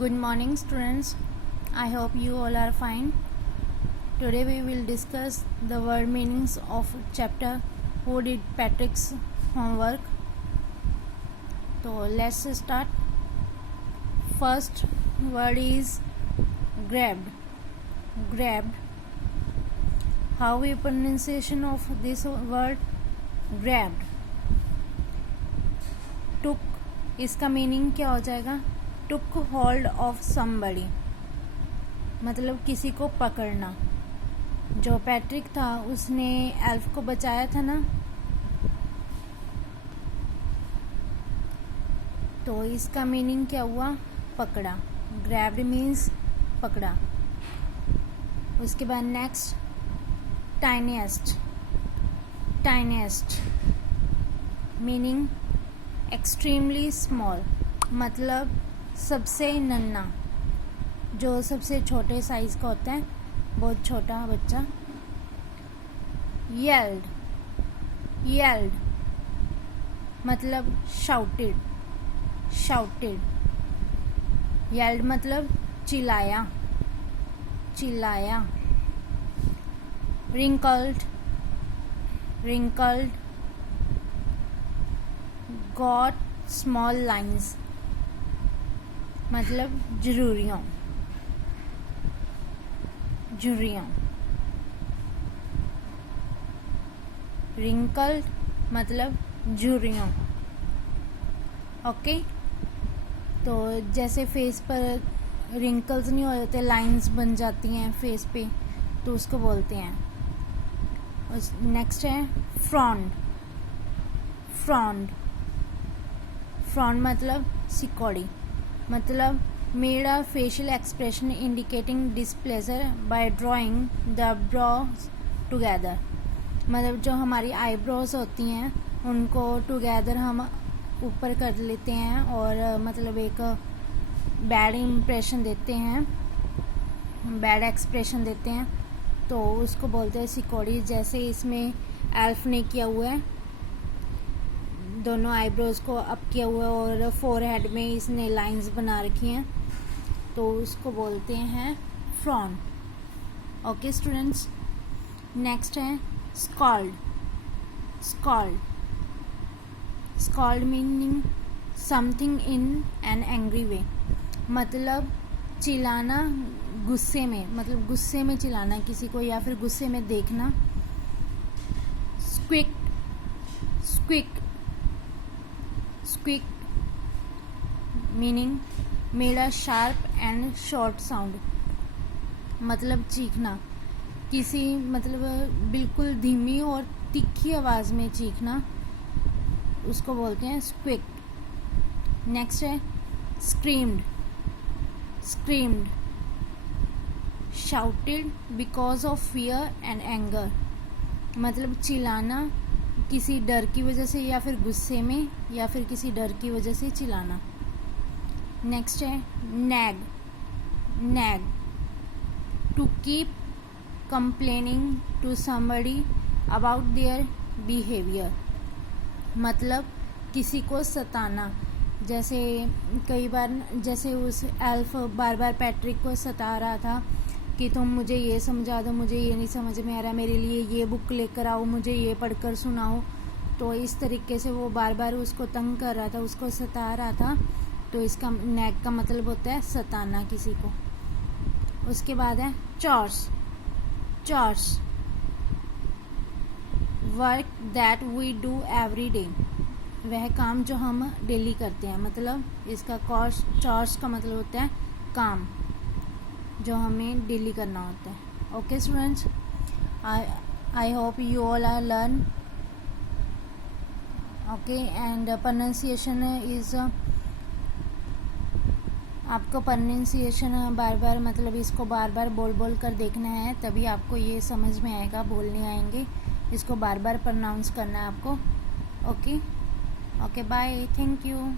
Good morning, students. I hope you all are fine. Today we will discuss the word meanings of chapter Who Did Patrick's Homework. So let's start. First word is grabbed. Grabbed. How is pronunciation of this word? Grabbed. Took. इसका meaning क्या हो जाएगा? टुक hold of somebody, मतलब किसी को पकड़ना. जो Patrick था उसने एल्फ को बचाया था ना, तो इसका मीनिंग क्या हुआ? पकड़ा. ग्रैब्ड मीन्स पकड़ा. उसके बाद next tiniest. Tiniest meaning extremely small, मतलब सबसे नन्हा, जो सबसे छोटे साइज का होता है, बहुत छोटा बच्चा. येल्ड. येल्ड मतलब शाउटेड. शाउटेड. येल्ड मतलब चिल्लाया. चिल्लाया. Wrinkled. Wrinkled got small lines, मतलब झुर्रियों. झुर्रियों. रिंकल्ड मतलब झुर्रियों. ओके, तो जैसे फेस पर रिंकल्स नहीं हो जाते, लाइंस बन जाती हैं फेस पे, तो उसको बोलते हैं. नेक्स्ट है फ्रॉन्ड. फ्रॉन्ड. फ्रॉन्ड मतलब सिकोड़ी, मतलब made a facial expression indicating displeasure by drawing the brows together, मतलब जो हमारी आईब्रोज होती हैं उनको टुगेदर हम ऊपर कर लेते हैं और मतलब एक बैड इम्प्रेशन देते हैं, बैड एक्सप्रेशन देते हैं, तो उसको बोलते हैं सिकोड़ी. जैसे इसमें एल्फ ने किया हुआ है, दोनों आईब्रोज को अप किया हुआ है और फोरहेड में इसने लाइंस बना रखी हैं, तो उसको बोलते हैं फ्रॉन. ओके स्टूडेंट्स, नेक्स्ट है scold. Scold. Scold meaning something in an angry way, मतलब चिल्लाना गुस्से में, मतलब गुस्से में चिल्लाना किसी को या फिर गुस्से में देखना. Squeak. Squeak. Squeak meaning made a sharp and short sound, मतलब चीखना किसी, मतलब बिल्कुल धीमी और तीखी आवाज में चीखना, उसको बोलते हैं स्क्विक. नेक्स्ट है screamed. Screamed shouted because of fear and anger, मतलब चिल्लाना किसी डर की वजह से या फिर गुस्से में या फिर किसी डर की वजह से चिल्लाना. नेक्स्ट है nag. Nag to keep complaining to somebody about their behaviour, मतलब किसी को सताना. जैसे कई बार जैसे उस एल्फ बार बार पैट्रिक को सता रहा था कि तुम मुझे ये समझा दो, मुझे ये नहीं समझ में आ रहा, मेरे लिए ये बुक लेकर आओ, मुझे ये पढ़कर सुनाओ. तो इस तरीके से वो बार बार उसको तंग कर रहा था, उसको सता रहा था, तो इसका नैग का मतलब होता है सताना किसी को. उसके बाद है chores. Chores work that we do every day, वह काम जो हम डेली करते हैं, मतलब इसका चॉर्स का मतलब होता है काम जो हमें डेली करना होता है. Okay students, I hope you all are learn. Okay, and pronunciation is, आपको प्रोनाउंसिएशन बार बार, मतलब इसको बार बार बोल बोल कर देखना है, तभी आपको ये समझ में आएगा, बोलने आएंगे. इसको बार बार प्रोनाउंस करना है आपको. Okay. Okay, bye. Thank you.